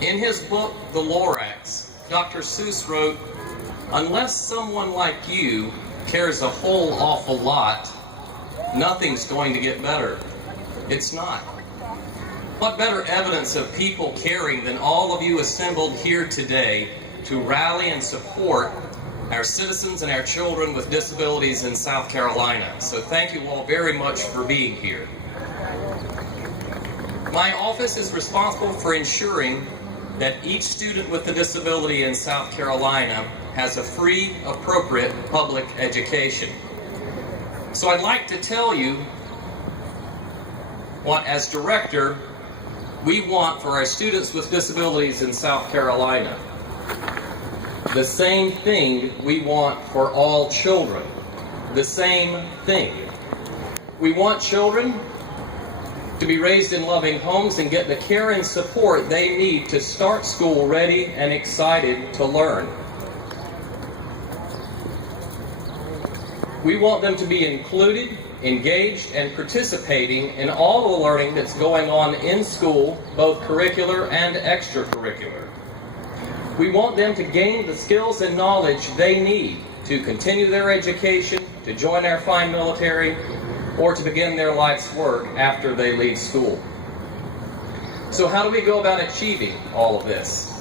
In his book, The Lorax, Dr. Seuss wrote, "Unless someone like you cares a whole awful lot, nothing's going to get better." It's not. What better evidence of people caring than all of you assembled here today to rally and support our citizens and our children with disabilities in South Carolina. So thank you all very much for being here. My office is responsible for ensuring that each student with a disability in South Carolina has a free, appropriate public education. So I'd like to tell you what, as director, we want for our students with disabilities in South Carolina. The same thing we want for all children. The same thing. We want children to be raised in loving homes and get the care and support they need to start school ready and excited to learn. We want them to be included, engaged, and participating in all the learning that's going on in school, both curricular and extracurricular. We want them to gain the skills and knowledge they need to continue their education, to join our fine military, or to begin their life's work after they leave school. So how do we go about achieving all of this?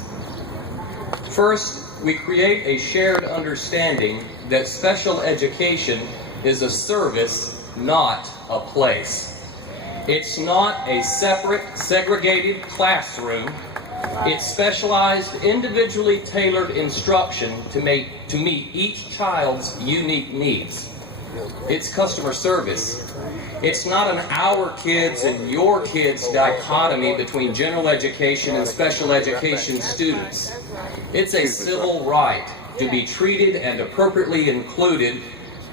First, we create a shared understanding that special education is a service, not a place. It's not a separate, segregated classroom. It's specialized, individually tailored instruction to meet each child's unique needs. It's customer service. It's not an our kids and your kids dichotomy between general education and special education students. It's a civil right to be treated and appropriately included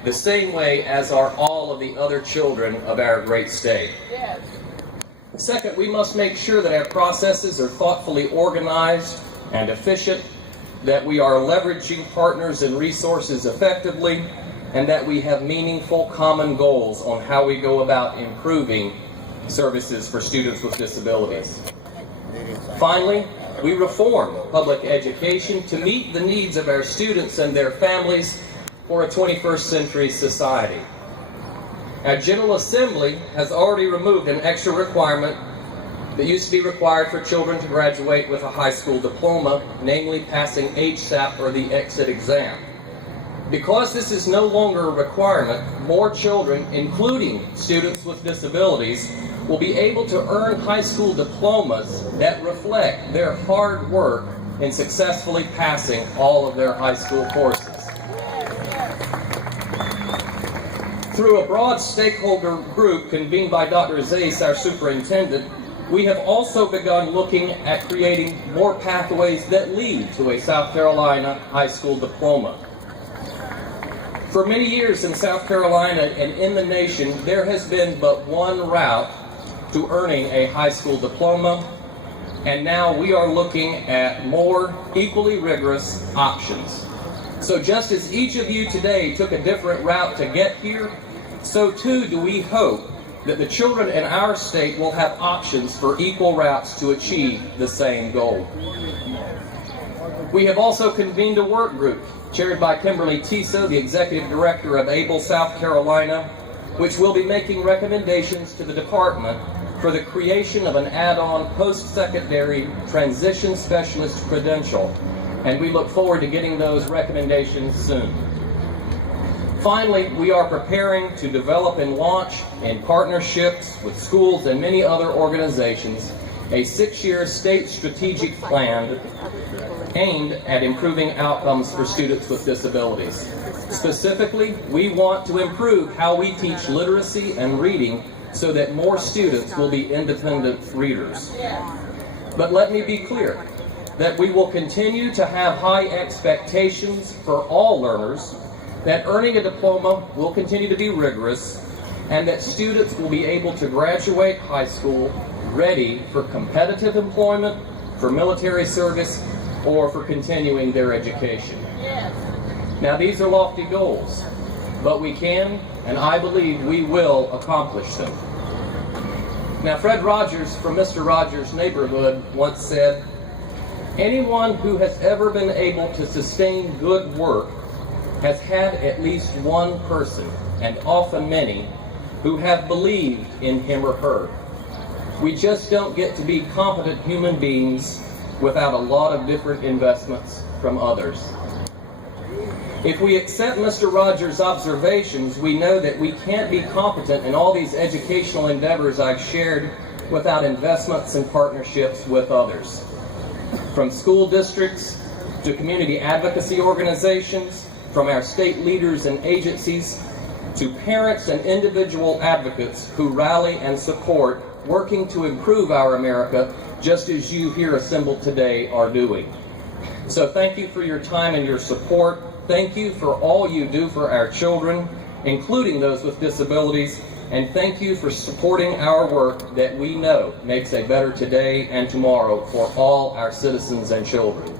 the same way as are all of the other children of our great state. Second, we must make sure that our processes are thoughtfully organized and efficient, that we are leveraging partners and resources effectively, and that we have meaningful common goals on how we go about improving services for students with disabilities. Finally, we reform public education to meet the needs of our students and their families for a 21st century society. Our General Assembly has already removed an extra requirement that used to be required for children to graduate with a high school diploma, namely passing HSAP or the exit exam. Because this is no longer a requirement, more children, including students with disabilities, will be able to earn high school diplomas that reflect their hard work in successfully passing all of their high school courses. Through a broad stakeholder group convened by Dr. Zais, our superintendent, we have also begun looking at creating more pathways that lead to a South Carolina high school diploma. For many years in South Carolina and in the nation, there has been but one route to earning a high school diploma, and now we are looking at more equally rigorous options. So just as each of you today took a different route to get here, so too do we hope that the children in our state will have options for equal routes to achieve the same goal. We have also convened a work group chaired by Kimberly Tiso, the Executive Director of ABLE South Carolina, which will be making recommendations to the department for the creation of an add-on post-secondary transition specialist credential, and we look forward to getting those recommendations soon. Finally, we are preparing to develop and launch, in partnerships with schools and many other organizations, a 6-year state strategic plan aimed at improving outcomes for students with disabilities. Specifically, we want to improve how we teach literacy and reading so that more students will be independent readers. But let me be clear that we will continue to have high expectations for all learners, that earning a diploma will continue to be rigorous, and that students will be able to graduate high school ready for competitive employment, for military service, or for continuing their education. Now, these are lofty goals, but we can, and I believe we will, accomplish them. Now, Fred Rogers from Mr. Rogers' Neighborhood once said, "Anyone who has ever been able to sustain good work has had at least one person, and often many, who have believed in him or her. We just don't get to be competent human beings without a lot of different investments from others." If we accept Mr. Rogers' observations, we know that we can't be competent in all these educational endeavors I've shared without investments and partnerships with others. From school districts to community advocacy organizations, from our state leaders and agencies, to parents and individual advocates who rally and support, working to improve our America, just as you here assembled today are doing. So thank you for your time and your support. Thank you for all you do for our children, including those with disabilities, and thank you for supporting our work that we know makes a better today and tomorrow for all our citizens and children.